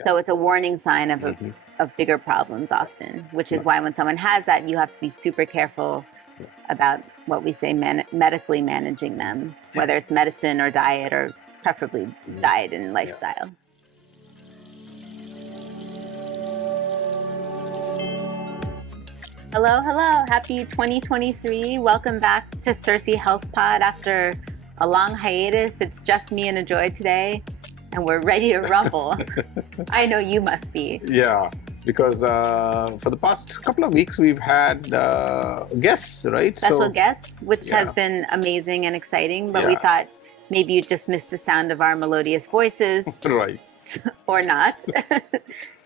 So it's a warning sign of bigger problems often, which is why when someone has that, you have to be super careful about what we say medically managing them, whether it's medicine or diet, or preferably diet and lifestyle. Hello, hello. Happy 2023. Welcome back to Circee Health Pod after a long hiatus. It's just me and Ajoy today, and we're ready to rumble. I know you must be. Yeah, because for the past couple of weeks, we've had guests, right? Special guests, which has been amazing and exciting, but we thought maybe you just missed the sound of our melodious voices. Right. Or not.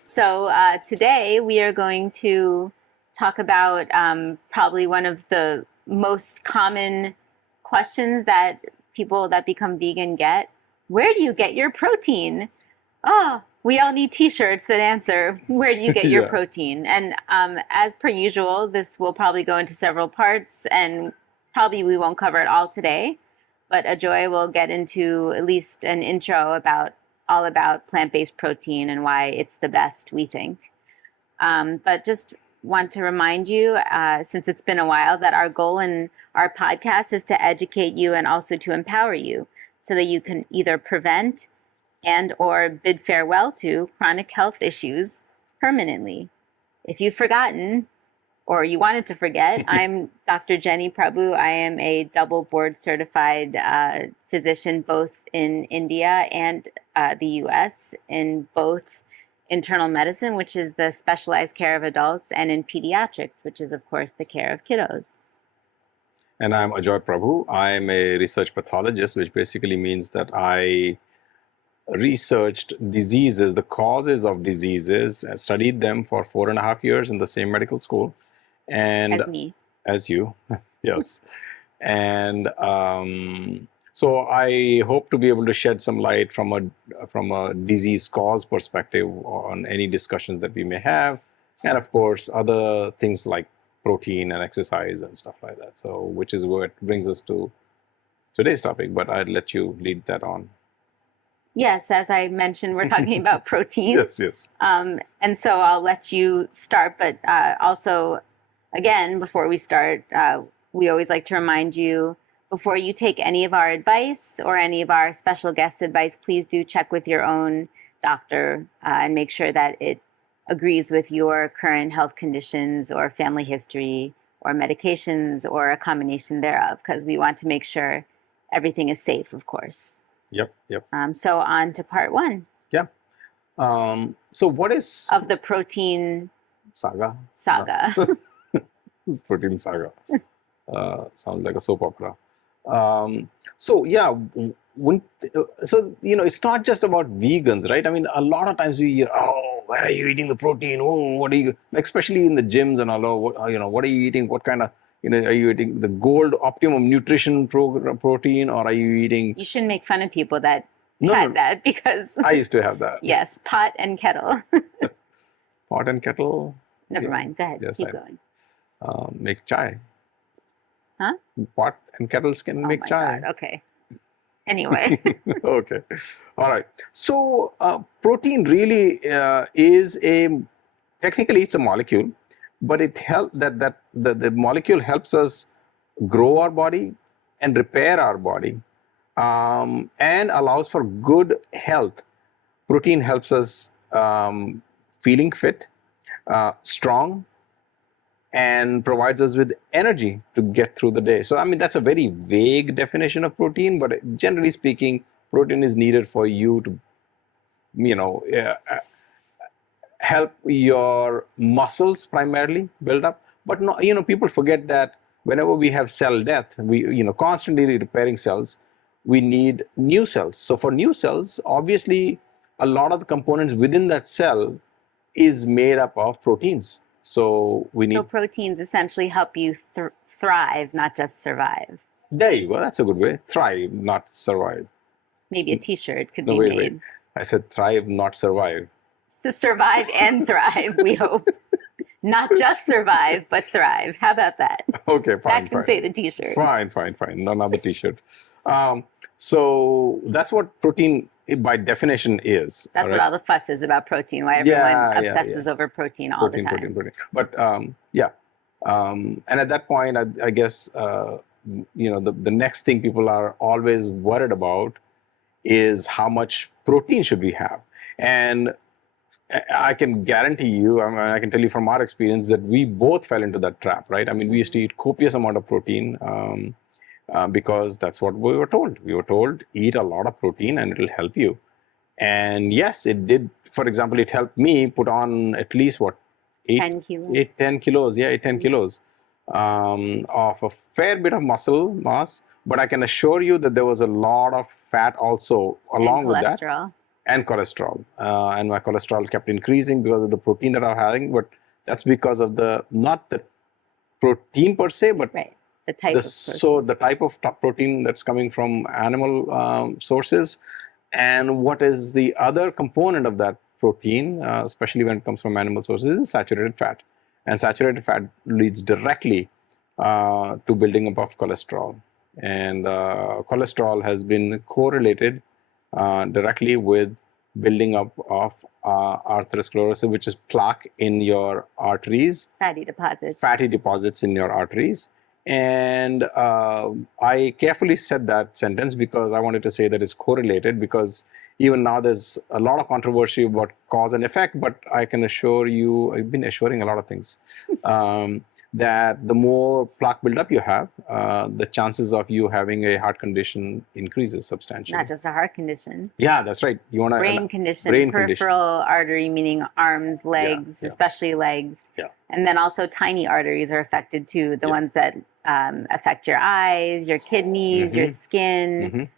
So today we are going to talk about probably one of the most common questions that people that become vegan get. Where do you get your protein? Oh, we all need t-shirts that answer, where do you get your protein? And as per usual, this will probably go into several parts, and probably we won't cover it all today, but Ajoy will get into at least an intro all about plant-based protein and why it's the best, we think. But just want to remind you, since it's been a while, that our goal in our podcast is to educate you and also to empower you so that you can either prevent and or bid farewell to chronic health issues permanently. If you've forgotten or you wanted to forget, I'm Dr. Ajoy Prabhu. I am a double board certified physician both in India and the US, in both internal medicine, which is the specialized care of adults, and in pediatrics, which is, of course, the care of kiddos. And I'm Ajoy Prabhu. I'm a research pathologist, which basically means that I researched diseases, the causes of diseases, and studied them for 4.5 years in the same medical school. And as me. As you, yes. And so I hope to be able to shed some light from a disease cause perspective on any discussions that we may have, and of course other things like protein and exercise and stuff like that. So which is what brings us to today's topic. But I'd let you lead that on. Yes, as I mentioned, we're talking about protein. Yes. And so I'll let you start, but also, again, before we start, we always like to remind you, before you take any of our advice or any of our special guest advice, please do check with your own doctor and make sure that it agrees with your current health conditions or family history or medications or a combination thereof, because we want to make sure everything is safe, of course. Yep. So on to part one. Yeah. So what is... of the protein... Saga. Protein saga. Sounds like a soap opera. So it's not just about vegans, right? I mean, a lot of times we hear, oh, where are you eating the protein? Oh, what are you, especially in the gyms and all, what are you eating? What kind of, are you eating the gold optimum nutrition protein, or are you eating? You shouldn't make fun of people that had that, because I used to have that. Yes, pot and kettle. Pot and kettle? Never mind, go ahead, keep going. Make chai. Huh? Pot and kettles can make chai. God. Okay. Anyway. Okay. All right. So protein really technically it's a molecule, but the molecule helps us grow our body and repair our body, and allows for good health. Protein helps us feeling fit, strong, and provides us with energy to get through the day. So, I mean, that's a very vague definition of protein, but generally speaking, protein is needed for you to, help your muscles primarily build up. But no, people forget that whenever we have cell death, we, constantly repairing cells, we need new cells. So for new cells, obviously, a lot of the components within that cell is made up of proteins. So proteins essentially help you thrive, not just survive. There you go. That's a good way. Thrive, not survive. Maybe a t-shirt could be made. Wait. I said thrive, not survive. To survive and thrive, we hope. Not just survive, but thrive. How about that? Okay, fine. That can say the t-shirt. Fine. Another t-shirt. So that's what protein by definition is. That's what all the fuss is about protein, why everyone obsesses over protein all the time. Protein. But and at that point, I guess, the next thing people are always worried about is how much protein should we have. And I can guarantee you, I can tell you from our experience that we both fell into that trap, right? I mean, we used to eat copious amount of protein because that's what we were told. We were told, eat a lot of protein and it'll help you. And yes, it did. For example, it helped me put on at least 10 kilos. 10 kilos. Yeah, 10 kilos of a fair bit of muscle mass. But I can assure you that there was a lot of fat also along with that. And cholesterol. And my cholesterol kept increasing because of the protein that I'm having. But that's because of not the protein per se, but the type of protein. So the type of protein that's coming from animal sources. And what is the other component of that protein, especially when it comes from animal sources, is saturated fat. And saturated fat leads directly to building up of cholesterol. And cholesterol has been correlated directly with building up of atherosclerosis, which is plaque in your arteries. Fatty deposits in your arteries. And I carefully said that sentence because I wanted to say that it's correlated, because even now there's a lot of controversy about cause and effect, but I can assure you, I've been assuring a lot of things, that the more plaque buildup you have, the chances of you having a heart condition increases substantially. Not just a heart condition. Yeah, that's right. You want brain condition, peripheral artery, meaning arms, legs, especially legs. Yeah. And then also tiny arteries are affected too. The ones that affect your eyes, your kidneys, your skin.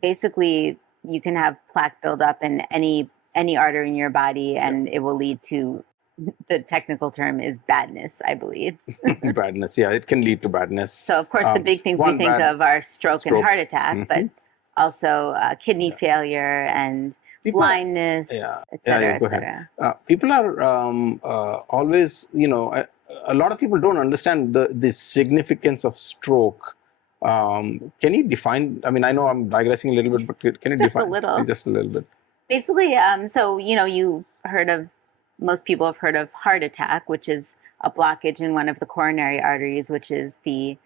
Basically you can have plaque buildup in any artery in your body, and it will lead to, the technical term is badness, I believe. Badness, yeah, it can lead to badness. So, of course, the big things we think of are stroke and heart attack, but also kidney failure and blindness, et cetera. People are always, a lot of people don't understand the significance of stroke. Can you define, I mean, I know I'm digressing a little bit, but can you define? Just a little bit. Basically, most people have heard of heart attack, which is a blockage in one of the coronary arteries, which is the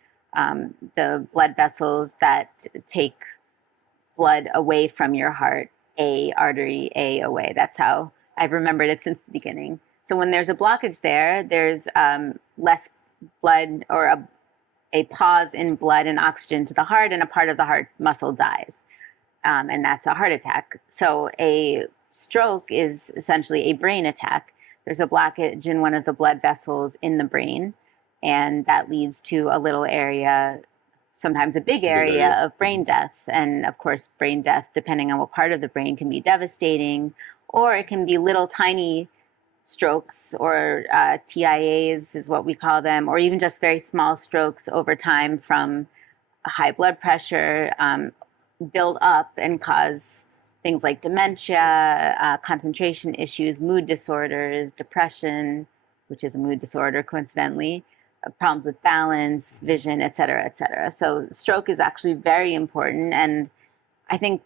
blood vessels that take blood away from your heart, artery A away. That's how I've remembered it since the beginning. So when there's a blockage there, there's less blood, or a pause in blood and oxygen to the heart, and a part of the heart muscle dies. And that's a heart attack. So a stroke is essentially a brain attack. There's a blockage in one of the blood vessels in the brain, and that leads to a little area, sometimes a big area of brain death. And of course, brain death, depending on what part of the brain, can be devastating, or it can be little tiny strokes, or TIAs is what we call them, or even just very small strokes over time from high blood pressure, build up and cause things like dementia, concentration issues, mood disorders, depression, which is a mood disorder coincidentally, problems with balance, vision, et cetera, et cetera. So stroke is actually very important. And I think,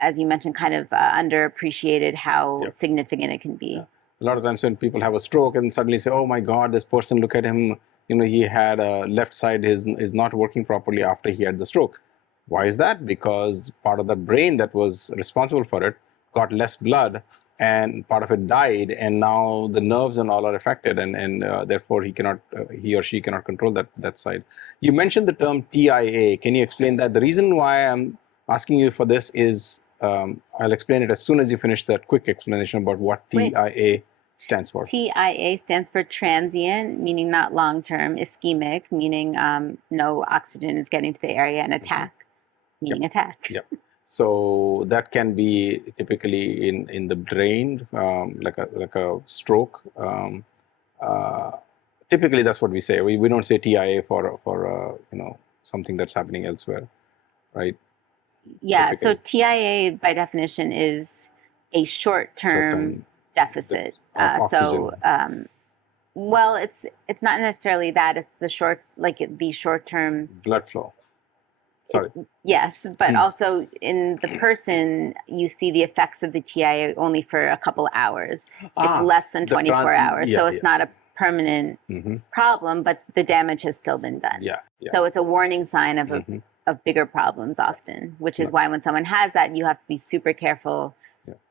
as you mentioned, kind of underappreciated how significant it can be. Yeah. A lot of times when people have a stroke and suddenly say, oh my God, this person, look at him, he had a left side is not working properly after he had the stroke. Why is that? Because part of the brain that was responsible for it got less blood, and part of it died, and now the nerves and all are affected, and therefore he or she cannot control that side. You mentioned the term TIA. Can you explain that? The reason why I'm asking you for this is, I'll explain it as soon as you finish that quick explanation about what TIA stands for. TIA stands for transient, meaning not long-term, ischemic, meaning no oxygen is getting to the area, and attack, meaning attack. Yep. So that can be typically in the brain, like a stroke. Typically, that's what we say. We don't say TIA for something that's happening elsewhere, right? Yeah. Typically. So TIA, by definition, is a short-term deficit. Well, it's not necessarily that. It's the short-term blood flow. Sorry. Yes, but also in the person, you see the effects of the TIA only for a couple hours. It's less than 24 hours, so it's not a permanent problem, but the damage has still been done. So it's a warning sign of of bigger problems often, which is why when someone has that, you have to be super careful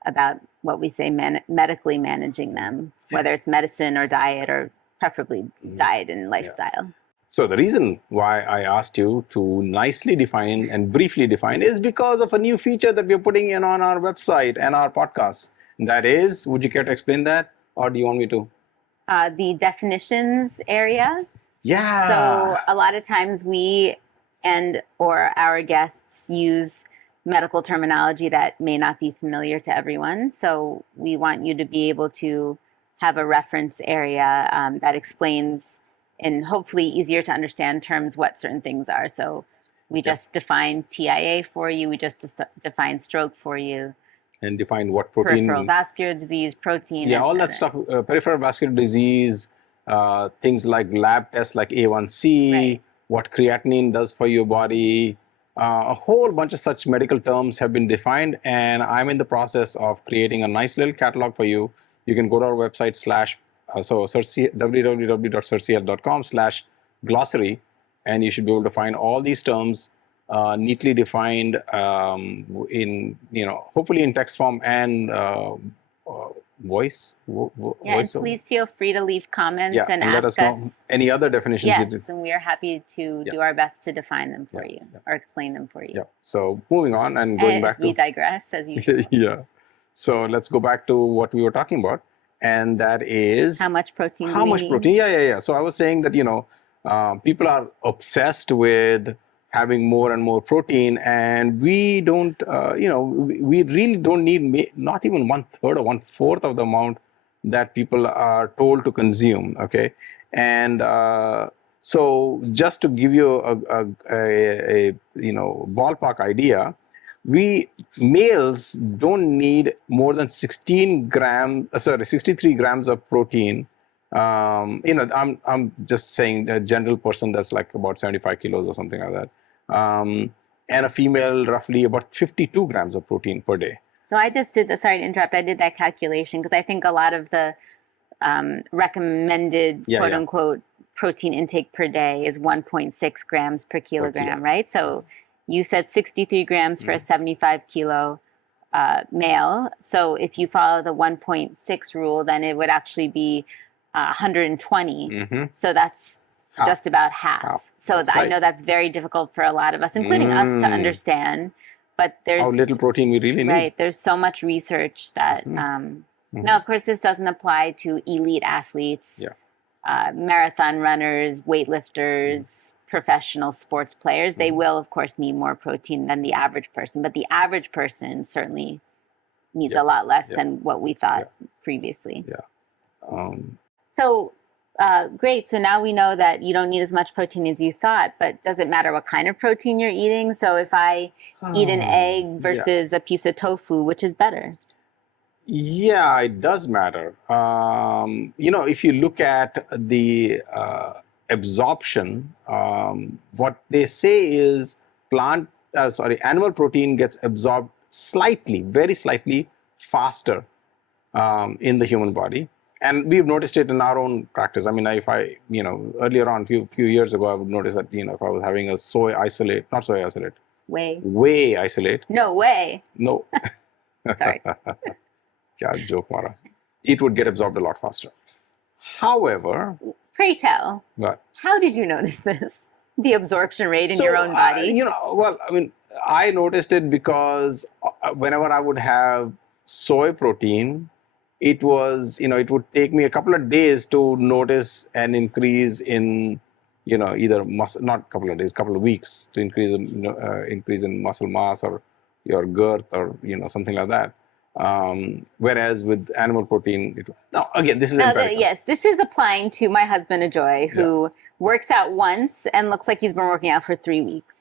about what we say medically managing them, whether it's medicine or diet, or preferably diet and lifestyle. So the reason why I asked you to nicely define and briefly define is because of a new feature that we're putting in on our website and our podcast. That is, would you care to explain that, or do you want me to? The definitions area. Yeah. So a lot of times we or our guests use medical terminology that may not be familiar to everyone. So we want you to be able to have a reference area that explains in hopefully easier to understand terms what certain things are. So we just define TIA for you. We just define stroke for you. And define what protein. Peripheral vascular disease, protein. Yeah, all that stuff. Peripheral vascular disease, things like lab tests like A1C, what creatinine does for your body. A whole bunch of such medical terms have been defined, and I'm in the process of creating a nice little catalog for you. You can go to our website www.circehealth.com/glossary, and you should be able to find all these terms neatly defined in, hopefully in text form and voice. And please feel free to leave comments and let ask us know any other definitions. Yes, and we are happy to do our best to define them for you or explain them for you. Yeah. So moving on and going back to... we digress, as usual. Yeah. So let's go back to what we were talking about. And that is... how much protein How much protein? Yeah. So I was saying that, people are obsessed with having more and more protein, and we don't, we really don't need not even 1/3 or 1/4 of the amount that people are told to consume. Okay, and so just to give you a ballpark idea, males don't need more than 63 grams of protein. I'm just saying a general person that's like about 75 kilos or something like that. And a female roughly about 52 grams of protein per day. So I just did sorry to interrupt, I did that calculation because I think a lot of the recommended quote unquote protein intake per day is 1.6 grams per kilogram, right? So you said 63 grams for a 75 kilo male. So if you follow the 1.6 rule, then it would actually be 120. So that's just about half. So I know that's very difficult for a lot of us, including us, to understand. But there's how little protein we really need. Right. There's so much research that. Now, of course, this doesn't apply to elite athletes, marathon runners, weightlifters, professional sports players. They will, of course, need more protein than the average person. But the average person certainly needs a lot less than what we thought previously. So great. So now we know that you don't need as much protein as you thought, but does it matter what kind of protein you're eating? So if I eat an egg versus a piece of tofu, which is better? Yeah, it does matter. If you look at the absorption, what they say is animal protein gets absorbed very slightly faster in the human body. And we've noticed it in our own practice. I mean, earlier on, few years ago, I would notice that, if I was having not soy isolate. Whey isolate. No way. No. Sorry. Joke, Mara. It would get absorbed a lot faster. However. Pray tell. What? How did you notice this? The absorption rate in your own body? I noticed it because whenever I would have soy protein, it would take me a couple of days to notice an increase in, either muscle, not a couple of days, couple of weeks to increase in muscle mass or your girth or, something like that. Whereas with animal protein, this is yes, this is applying to my husband, Ajoy, who works out once and looks like he's been working out for 3 weeks.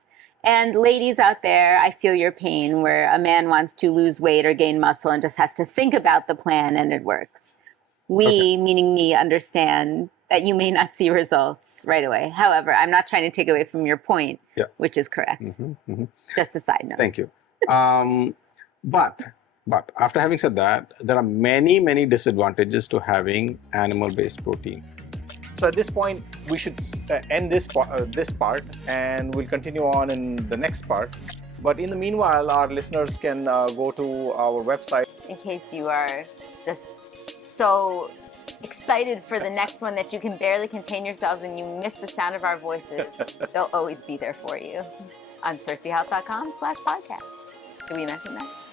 And ladies out there, I feel your pain where a man wants to lose weight or gain muscle and just has to think about the plan and it works. We, meaning me, understand that you may not see results right away. However, I'm not trying to take away from your point, which is correct. Just a side note. Thank you. But after having said that, there are many disadvantages to having animal-based protein. So at this point, we should end this part, and we'll continue on in the next part. But in the meanwhile, our listeners can go to our website. In case you are just so excited for the next one that you can barely contain yourselves and you miss the sound of our voices, they'll always be there for you on circeehealth.com/podcast. Did we mention that?